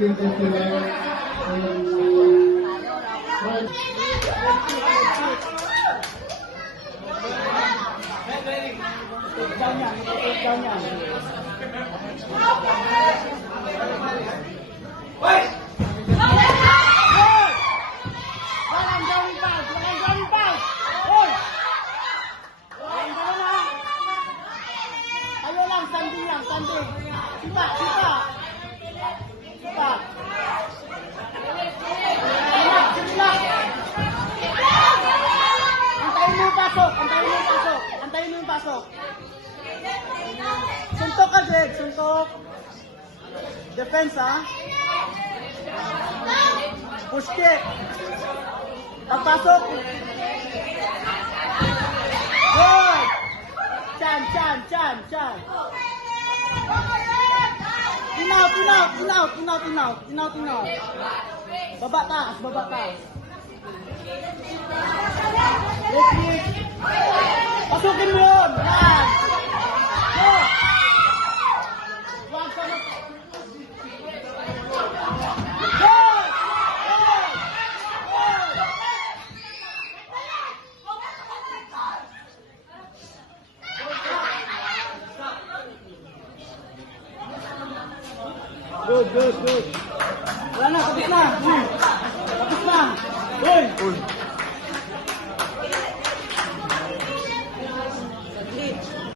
Philippine Festival. Antayin mo yung pasok. Suntok ka, Jed. Suntok. Defense, ha? Push kick. Pagpasok. Good. Chan. Tinaw. Baba taas. Pasukin mo yun! Yan! Go! Wag ka na! Go! Good. Wala na, tapos na! Hoy!